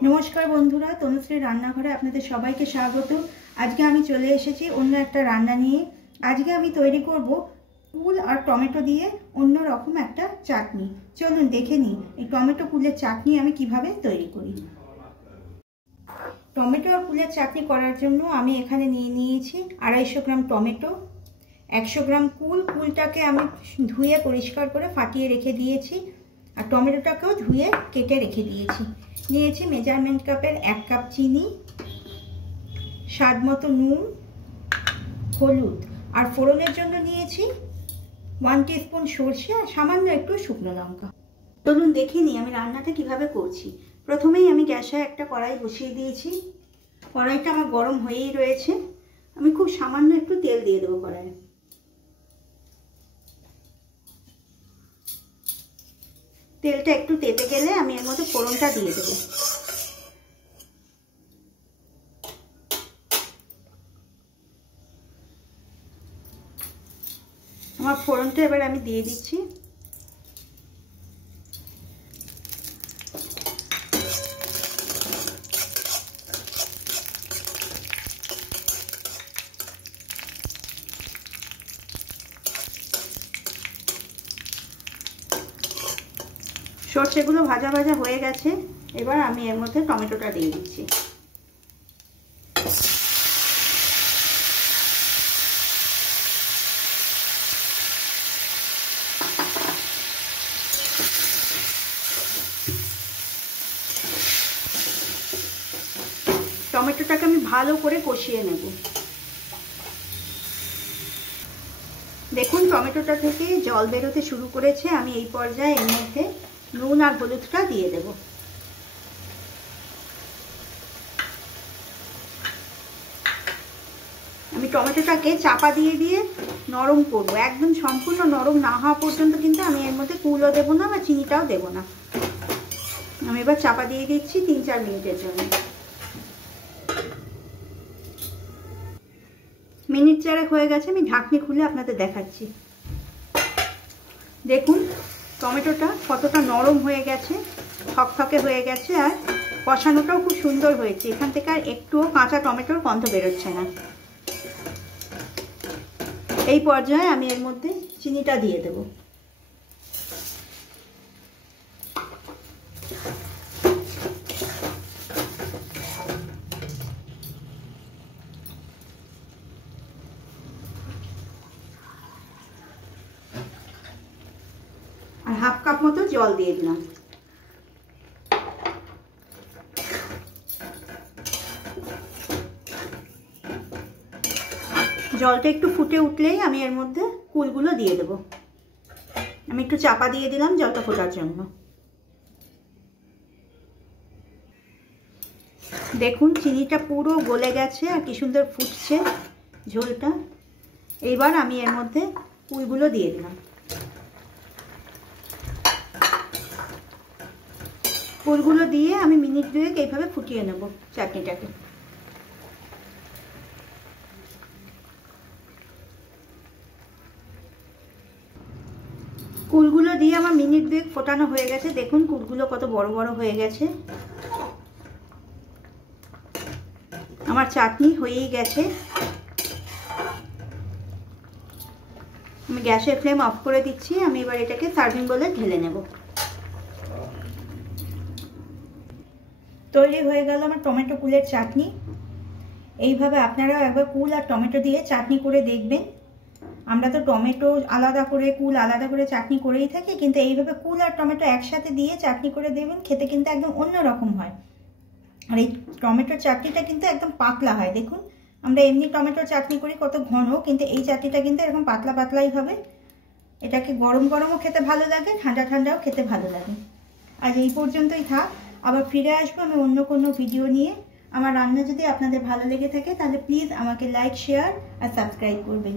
नमस्कार बंधुरा तनुश्री रान्नाघरे आपनादेर सबाइके स्वागत। आज के आमी चले एसेछि अन्य एकटा रान्ना निये। आज के आमी तैरी करब कुल और टमेटो दिए अन्य रकम एकटा चाटनी। चलुन देखे निई এই टमेटो कुलेर चाटनी आमी किभाबे तैरी करी। टमेटो और कुलेर चाटनी करार जन्य आमी एखाने निये नियेछि 250 ग्राम टमेटो, 100 ग्राम कुल। कुलटाके आमी धुए परिष्कार करे फाटिए रेखे दिएछि और टमेटोटाकेও धुए केटे रेखे दिएछि। निয়েছি মেজারমেন্ট কাপের 1 কাপ চিনি, স্বাদ মতো নুন, হলুদ আর ফোড়নের জন্য নিয়েছি 1 টিস্পুন সরষে আর সামান্য একটু শুকনো লঙ্কা। চলুন দেখে নিই আমি রান্নাটা কিভাবে করছি। প্রথমেই আমি গ্যাসে একটা কড়াই বসিয়ে দিয়েছি। কড়াইটা আমার গরম হয়েই রয়েছে। আমি খুব সামান্য একটু তেল দিয়ে দেব কড়াইয়ে। তেলটা একটু তেতে গেলে আমি এর মধ্যে ফোড়নটা দিয়ে দেব। আমার ফোড়নটা এবার আমি দিয়ে দিচ্ছি। সরষেগুলো ভাজা ভাজা হয়ে গেছে। এবার আমি এর মধ্যে টমেটোটা দিয়ে দিচ্ছি। টমেটোটাকে আমি ভালো করে কষিয়ে নেব। দেখুন টমেটোটা থেকে জল বেরোতে শুরু করেছে। আমি এই পর্যায়ে এর মধ্যে নুন আর হলুদটা দিয়ে দেব। আমি টমেটোটাকে চাপা দিয়ে দিয়ে নরম করব। একদম সম্পূর্ণ নরম না হওয়া পর্যন্ত কিন্তু আমি এর মধ্যে কুলও দেব না বা চিনিটাও দেব না। আমি এবার চাপা দিয়ে দিচ্ছি 3-4 মিনিটের জন্য। মিনিট 4 হয়ে গেছে। আমি ঢাকনি খুলে আপনাদের দেখাচ্ছি। দেখুন টমেটোটা কতটা নরম হয়ে গেছে, থকথকে হয়ে গেছে আর কষানোটাও খুব সুন্দর হয়েছে। এখান থেকে আর একটুও কাঁচা টমেটোর গন্ধ বেরোচ্ছে না। এই পর্যায়ে আমি এর মধ্যে চিনিটা দিয়ে দেব। আর হাফ কাপ মতো জল দিয়ে দিলাম। জলটা একটু ফুটে উঠলেই আমি এর মধ্যে কুলগুলো দিয়ে দেব। আমি একটু চাপা দিয়ে দিলাম জলটা ফোটার জন্য। দেখুন চিনিটা পুরো গলে গেছে আর কি সুন্দর ফুটছে ঝোলটা। এইবার আমি এর মধ্যে কুলগুলো দিয়ে দিলাম। কুলগুলো দিয়ে আমি মিনিট 2 এইভাবে ফুটিয়ে নেব চাটনিটাকে। কুলগুলো দিয়ে আমার মিনিট 2 ফোটানো হয়ে গেছে। দেখুন কুলগুলো কত বড় বড় হয়ে গেছে। আমার চাটনি হয়েই গেছে। আমি গ্যাসের ফ্লেম অফ করে দিচ্ছি। আমি এবার এটাকে সার্ভিং বলে ঢেলে নেব। তৈরি হয়ে গেল আমার টমেটো কুলের চাটনি। এইভাবে আপনারাও একবার কুল আর টমেটো দিয়ে চাটনি করে দেখবেন। আমরা তো টমেটো আলাদা করে কুল আলাদা করে চাটনি করেই থাকি, কিন্তু এইভাবে কুল আর টমেটো একসাথে দিয়ে চাটনি করে দেবেন, খেতে কিন্তু একদম অন্য রকম হয়। আর এই টমেটোর চাটনিটা কিন্তু একদম পাতলা হয়। দেখুন আমরা এমনি টমেটোর চাটনি করি কত ঘন, কিন্তু এই চাটনিটা কিন্তু এরকম পাতলা পাতলাই হবে। এটাকে গরম গরমও খেতে ভালো লাগে, ঠান্ডা ঠান্ডাও খেতে ভালো লাগে। আজ এই পর্যন্তই থাক। আবার ফিরে আসবো আমি অন্য কোনো ভিডিও নিয়ে। আমার রান্না যদি আপনাদের ভালো লেগে থাকে তাহলে প্লিজ আমাকে লাইক, শেয়ার আর সাবস্ক্রাইব করবেন।